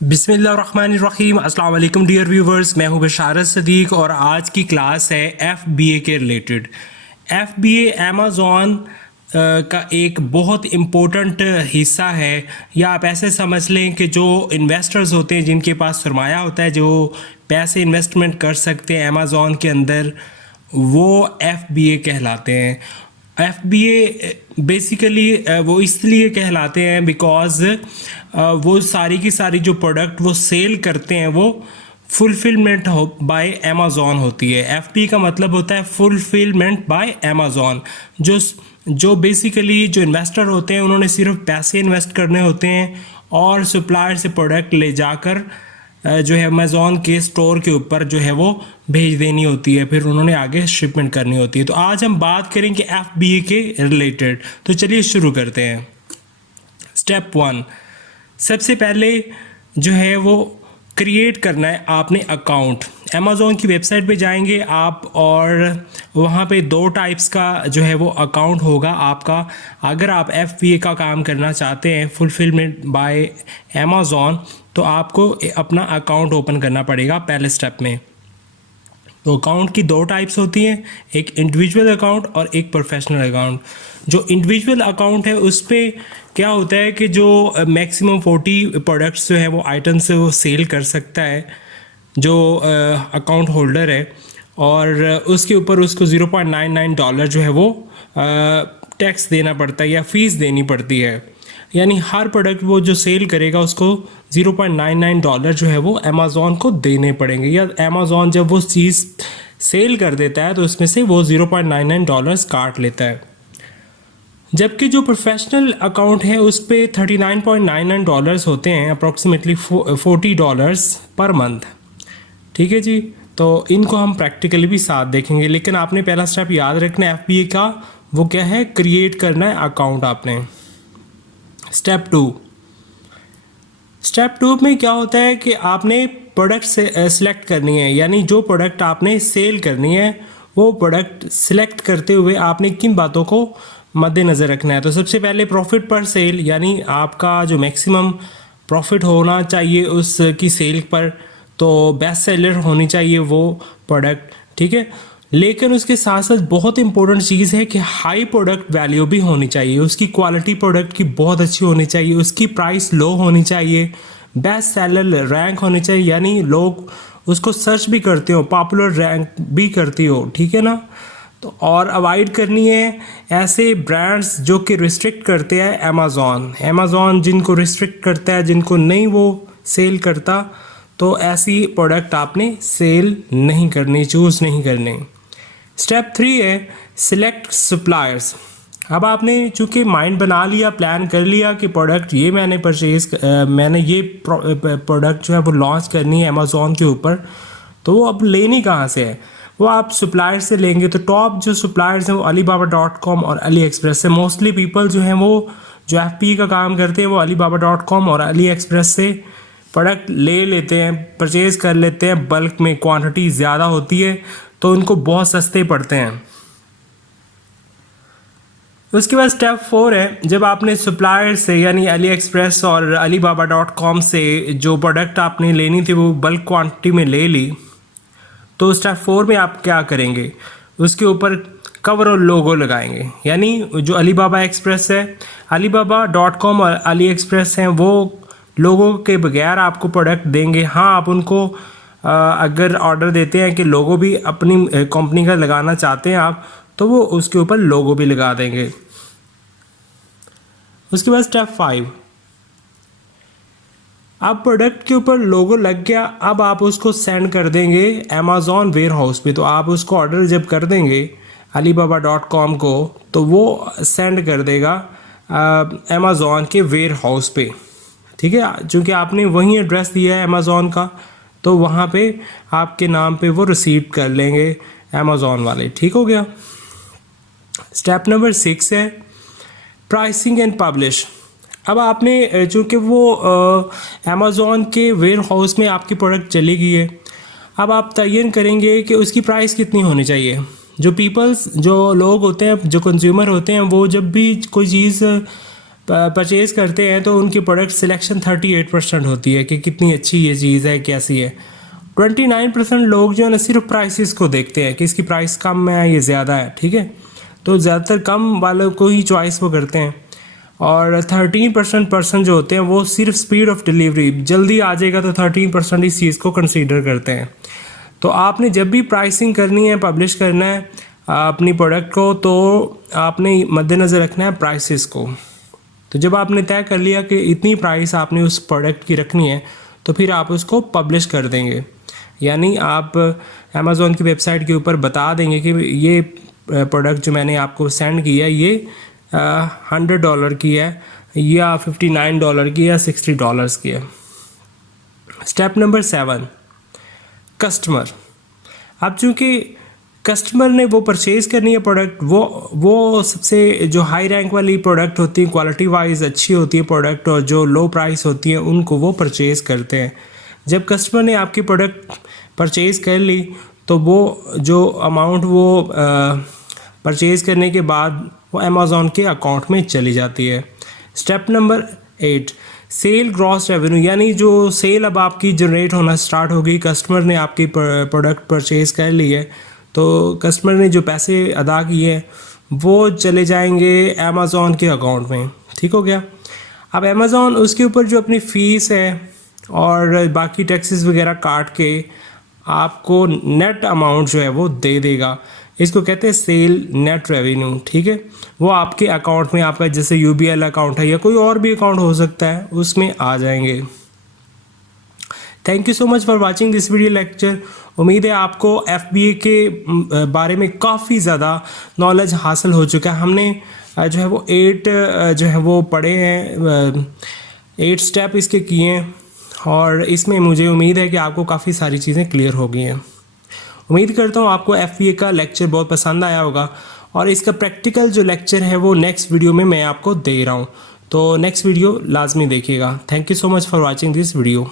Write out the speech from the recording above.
बिस्मिल्लाहिर्रहमानिर्रहीम। अस्सलाम वालेकुम डियर व्यूवर्स, मैं हूं बशारत सदीक और आज की क्लास है FBA के रिलेटेड। FBA अमेज़ॉन का एक बहुत इम्पोर्टेंट हिस्सा है, या आप ऐसे समझ लें कि जो इन्वेस्टर्स होते हैं जिनके पास सरमाया होता है, जो पैसे इन्वेस्टमेंट कर सकते हैं अमेज़ॉन के अंदर, वो FBA कहलाते हैं। FBA बेसिकली वो इसलिए कहलाते हैं बिकॉज़ वो सारी की सारी जो प्रोडक्ट वो सेल करते हैं वो फुलफिलमेंट बाय अमेज़ॉन होती है। FBA का मतलब होता है फुलफिलमेंट बाय अमेज़ॉन। जो बेसिकली जो इन्वेस्टर होते हैं उन्होंने सिर्फ पैसे इन्वेस्ट करने होते हैं और सप्लायर से प्रोडक्ट ले जाकर जो है अमेज़ॉन के स्टोर के ऊपर जो है वो भेज देनी होती है, फिर उन्होंने आगे शिपमेंट करनी होती है। तो आज हम बात करेंगे FBA के रिलेटेड। तो चलिए शुरू करते हैं। स्टेप 1, सबसे पहले जो है वो क्रिएट करना है आपने अकाउंट। अमेज़ॉन की वेबसाइट पे जाएंगे आप और वहाँ पे 2 टाइप्स का जो है वो अकाउंट होगा आपका। अगर आप FBA का काम करना चाहते हैं फुलफिलमेंट बाय अमेज़ॉन, तो आपको अपना अकाउंट ओपन करना पड़ेगा पहले स्टेप में। तो अकाउंट की 2 टाइप्स होती हैं, एक इंडिविजुअल अकाउंट और एक प्रोफेशनल अकाउंट। जो इंडिविजुअल अकाउंट है उस पर क्या होता है कि जो मैक्सिमम 40 प्रोडक्ट्स जो है वो आइटम्स से वो सेल कर सकता है जो अकाउंट होल्डर है, और उसके ऊपर उसको $0.99 जो है वो टैक्स देना पड़ता है या फ़ीस देनी पड़ती है। यानी हर प्रोडक्ट वो जो सेल करेगा उसको $0.99 जो है वो अमेज़ॉन को देने पड़ेंगे, या अमेज़ॉन जब वो चीज़ सेल कर देता है तो उसमें से वो $0.99 काट लेता है। जबकि जो प्रोफेशनल अकाउंट है उस पर $39.99 होते हैं, अप्रॉक्सीमेटली $40 पर मंथ। ठीक है जी, तो इनको हम प्रैक्टिकली भी साथ देखेंगे, लेकिन आपने पहला स्टेप याद रखना है FBA का, वो क्या है, क्रिएट करना है अकाउंट आपने। स्टेप 2 में क्या होता है कि आपने प्रोडक्ट से सिलेक्ट करनी है, यानी जो प्रोडक्ट आपने सेल करनी है वो प्रोडक्ट सिलेक्ट करते हुए आपने किन बातों को मद्देनज़र रखना है। तो सबसे पहले प्रॉफिट पर सेल, यानी आपका जो मैक्सिमम प्रॉफिट होना चाहिए उसकी सेल पर, तो बेस्ट सेलर होनी चाहिए वो प्रोडक्ट। ठीक है, लेकिन उसके साथ साथ बहुत इंपॉर्टेंट चीज़ है कि हाई प्रोडक्ट वैल्यू भी होनी चाहिए, उसकी क्वालिटी प्रोडक्ट की बहुत अच्छी होनी चाहिए, उसकी प्राइस लो होनी चाहिए, बेस्ट सेलर रैंक होनी चाहिए, यानी लोग उसको सर्च भी करते हो, पॉपुलर रैंक भी करती हो। ठीक है ना। तो और अवॉइड करनी है ऐसे ब्रांड्स जो कि रिस्ट्रिक्ट करते हैं अमेज़ॉन जिनको रिस्ट्रिक्ट करता है, जिनको नहीं वो सेल करता, तो ऐसी प्रोडक्ट आपने सेल नहीं करनी, चूज़ नहीं करनी। स्टेप 3 है सिलेक्ट सप्लायर्स। अब आपने चूँकि माइंड बना लिया, प्लान कर लिया कि प्रोडक्ट ये मैंने ये प्रोडक्ट जो है वो लॉन्च करनी है अमेज़ॉन के ऊपर, तो वो अब लेनी कहाँ से है, वो आप सप्लायर से लेंगे। तो टॉप जो सप्लायर्स हैं वो alibaba.com और AliExpress से। मोस्टली पीपल जो हैं वो जो FBA का काम करते हैं वो alibaba.com और AliExpress से प्रोडक्ट ले लेते हैं, परचेज़ कर लेते हैं बल्क में, क्वांटिटी ज़्यादा होती है तो उनको बहुत सस्ते पड़ते हैं। उसके बाद स्टेप 4 है, जब आपने सप्लायर से यानी AliExpress और alibaba.com से जो प्रोडक्ट आपने लेनी थी वो बल्क क्वांटिटी में ले ली, तो स्टेप 4 में आप क्या करेंगे, उसके ऊपर कवर और लोगो लगाएंगे। यानी जो Alibaba Express है, alibaba.com और AliExpress हैं, वो लोगों के बगैर आपको प्रोडक्ट देंगे। हाँ, आप उनको अगर ऑर्डर देते हैं कि लोगो भी अपनी कंपनी का लगाना चाहते हैं आप, तो वो उसके ऊपर लोगो भी लगा देंगे। उसके बाद स्टेप 5, अब प्रोडक्ट के ऊपर लोगो लग गया, अब आप उसको सेंड कर देंगे अमेज़ॉन वेयर हाउस पे। तो आप उसको ऑर्डर जब कर देंगे alibaba.com को, तो वो सेंड कर देगा अमेज़ॉन के वेयर हाउस पे। ठीक है, चूँकि आपने वही एड्रेस दिया है अमेज़ॉन का, तो वहाँ पे आपके नाम पे वो रिसीव कर लेंगे अमेज़ॉन वाले। ठीक हो गया। स्टेप नंबर 6 है प्राइसिंग एंड पब्लिश। अब आपने चूँकि वो अमेज़ॉन के वेयर हाउस में आपकी प्रोडक्ट चली गई है, अब आप तयन करेंगे कि उसकी प्राइस कितनी होनी चाहिए। जो लोग होते हैं, जो कंज्यूमर होते हैं, वो जब भी कोई चीज़ परचेज़ करते हैं तो उनकी प्रोडक्ट सिलेक्शन 38% होती है कि कितनी अच्छी ये चीज़ है, कैसी है। 29% लोग जो है ना सिर्फ प्राइसेस को देखते हैं कि इसकी प्राइस कम है या ज़्यादा है, ठीक है। तो ज़्यादातर कम वालों को ही चॉइस वो करते हैं। और 13% पर्सन जो होते हैं वो सिर्फ स्पीड ऑफ डिलीवरी, जल्दी आ जाएगा, तो 13% इस चीज़ को कंसीडर करते हैं। तो आपने जब भी प्राइसिंग करनी है, पब्लिश करना है अपनी प्रोडक्ट को, तो आपने मद्देनज़र रखना है प्राइसेस को। तो जब आपने तय कर लिया कि इतनी प्राइस आपने उस प्रोडक्ट की रखनी है, तो फिर आप उसको पब्लिश कर देंगे। यानी आप अमेज़ॉन की वेबसाइट के ऊपर बता देंगे कि ये प्रोडक्ट जो मैंने आपको सेंड किया है ये $100 की है, या $59 की, या $60 की है। Step number 7, customer. अब चूँकि कस्टमर ने वो परचेज़ करनी है प्रोडक्ट, वो सबसे जो हाई रैंक वाली प्रोडक्ट होती है, क्वालिटी वाइज अच्छी होती है प्रोडक्ट, और जो लो प्राइस होती है उनको वो परचेज़ करते हैं। जब कस्टमर ने आपकी प्रोडक्ट परचेज़ कर ली, तो वो जो अमाउंट वो परचेज़ करने के बाद वो अमेज़ॉन के अकाउंट में चली जाती है। Step number 8, sale gross revenue, यानी जो सेल अब आपकी जनरेट होना स्टार्ट हो गई, कस्टमर ने आपकी प्रोडक्ट परचेज़ कर ली है, तो कस्टमर ने जो पैसे अदा किए हैं वो चले जाएंगे अमेज़ॉन के अकाउंट में। ठीक हो गया। अब अमेज़ॉन उसके ऊपर जो अपनी फ़ीस है और बाकी टैक्सेस वगैरह काट के आपको नेट अमाउंट जो है वो दे देगा। इसको कहते हैं सेल नेट रेवेन्यू, ठीक है। वो आपके अकाउंट में, आपका जैसे UBL अकाउंट है या कोई और भी अकाउंट हो सकता है, उसमें आ जाएंगे। Thank you so much for watching this video lecture. उम्मीद है आपको FBA के बारे में काफ़ी ज़्यादा नॉलेज हासिल हो चुका है। हमने जो है वो 8 जो है वो पढ़े हैं, 8 स्टेप इसके किए हैं, और इसमें मुझे उम्मीद है कि आपको काफ़ी सारी चीज़ें क्लियर हो गई हैं। उम्मीद करता हूँ आपको FBA का लेक्चर बहुत पसंद आया होगा, और इसका प्रैक्टिकल जो लेक्चर है वो नेक्स्ट वीडियो में मैं आपको दे रहा हूँ, तो नेक्स्ट वीडियो लाजमी देखिएगा। Thank you so much for watching this video.